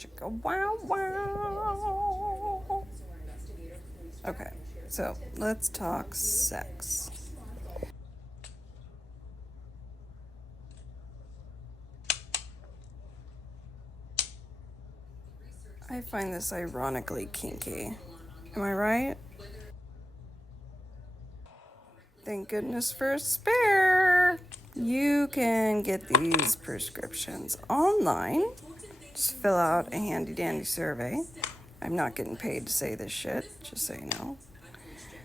Chicka wow wow. Okay, so let's talk sex. I find this ironically kinky. Am I right? Thank goodness for a spare. You can get these prescriptions online. Just fill out a handy dandy survey. I'm not getting paid to say this shit, just so you know.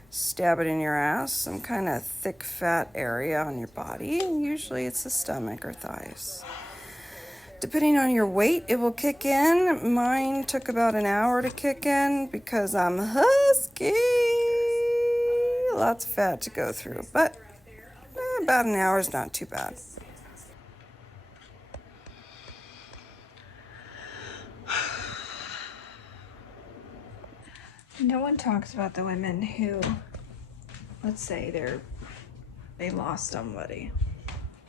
Stab it in your ass, some kind of thick fat area on your body. Usually it's the stomach or thighs. Depending on your weight, it will kick in. Mine took about an hour to kick in because I'm husky. Lots of fat to go through, but about an hour is not too bad. No one talks about the women who, let's say they lost somebody,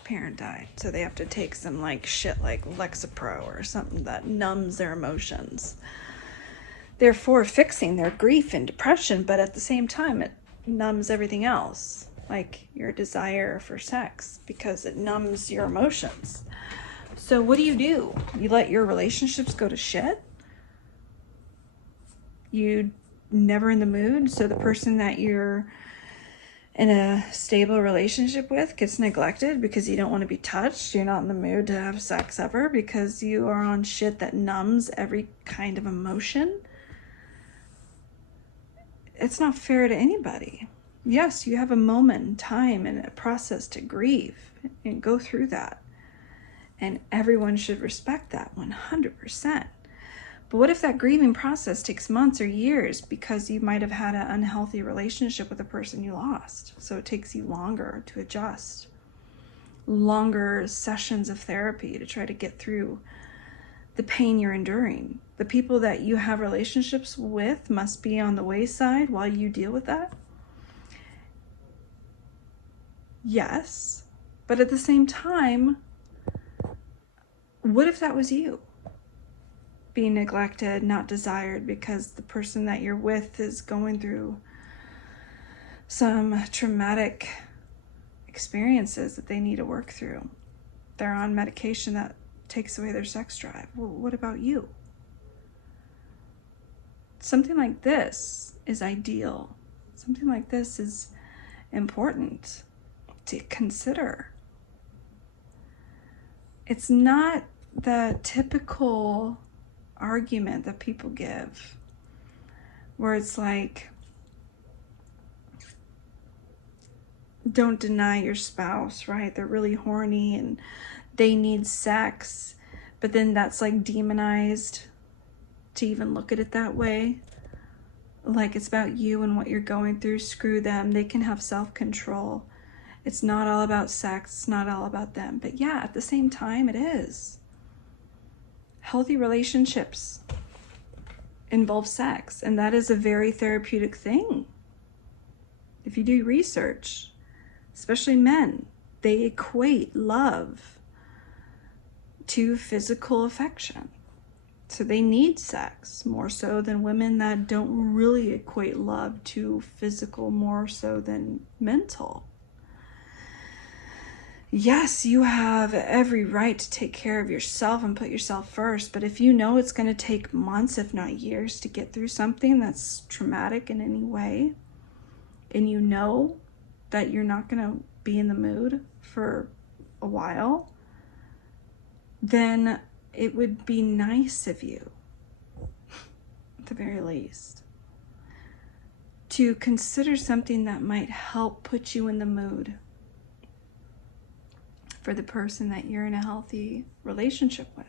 parent died, so they have to take some like shit like Lexapro or something that numbs their emotions, therefore fixing their grief and depression, but at the same time it numbs everything else, like your desire for sex, because it numbs your emotions. So what do? You let your relationships go to shit? You never in the mood, so the person that you're in a stable relationship with gets neglected because you don't want to be touched. You're not in the mood to have sex ever because you are on shit that numbs every kind of emotion. It's not fair to anybody. Yes, you have a moment, time, and a process to grieve and go through that. And everyone should respect that 100%. But what if that grieving process takes months or years because you might have had an unhealthy relationship with a person you lost? So it takes you longer to adjust, longer sessions of therapy to try to get through the pain you're enduring. The people that you have relationships with must be on the wayside while you deal with that. Yes, but at the same time, what if that was you? Being neglected, not desired, because the person that you're with is going through some traumatic experiences that they need to work through. They're on medication that takes away their sex drive. Well, what about you? Something like this is ideal. Something like this is important to consider. It's not the typical argument that people give where it's like, don't deny your spouse, right? They're really horny and they need sex, but then that's like demonized to even look at it that way. Like it's about you and what you're going through. Screw them. They can have self-control. It's not all about sex. It's not all about them. But yeah, at the same time, it is. Healthy relationships involve sex, and that is a very therapeutic thing. If you do research, especially men, they equate love to physical affection. So they need sex more so than women that don't really equate love to physical more so than mental. Yes, you have every right to take care of yourself and put yourself first, but if you know it's going to take months, if not years, to get through something that's traumatic in any way, and you know that you're not going to be in the mood for a while, then it would be nice of you, at the very least, to consider something that might help put you in the mood for the person that you're in a healthy relationship with.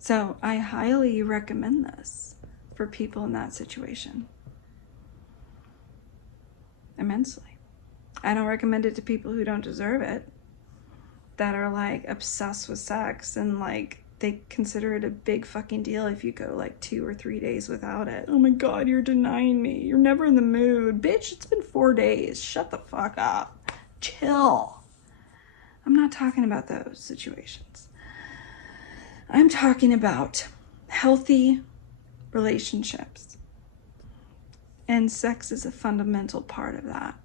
So I highly recommend this for people in that situation. Immensely. I don't recommend it to people who don't deserve it, that are like obsessed with sex and like they consider it a big fucking deal if you go like 2 or 3 days without it. Oh my God, you're denying me. You're never in the mood. Bitch, it's been 4 days. Shut the fuck up. Chill. I'm not talking about those situations. I'm talking about healthy relationships. And sex is a fundamental part of that.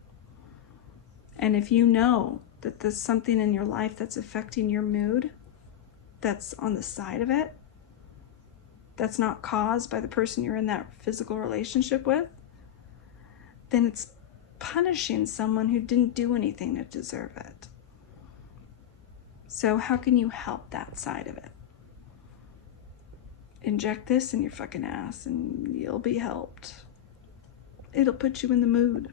And if you know that there's something in your life that's affecting your mood, that's on the side of it, that's not caused by the person you're in that physical relationship with, then it's punishing someone who didn't do anything to deserve it. So how can you help that side of it? Inject this in your fucking ass and you'll be helped. It'll put you in the mood.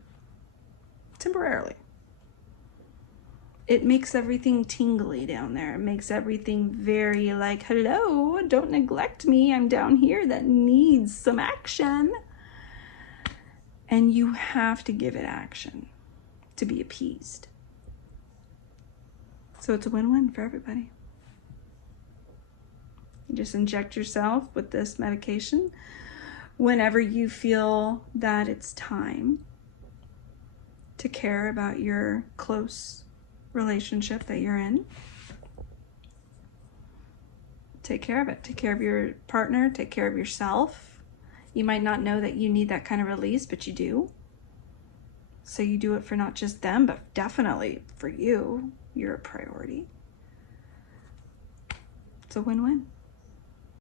Temporarily. It makes everything tingly down there. It makes everything very like, hello, don't neglect me. I'm down here that needs some action. And you have to give it action to be appeased. So it's a win-win for everybody. You just inject yourself with this medication whenever you feel that it's time to care about your close relationship that you're in. Take care of it. Take care of your partner. Take care of yourself. You might not know that you need that kind of release, but you do. So you do it for not just them, but definitely for you. You're a priority. It's a win-win.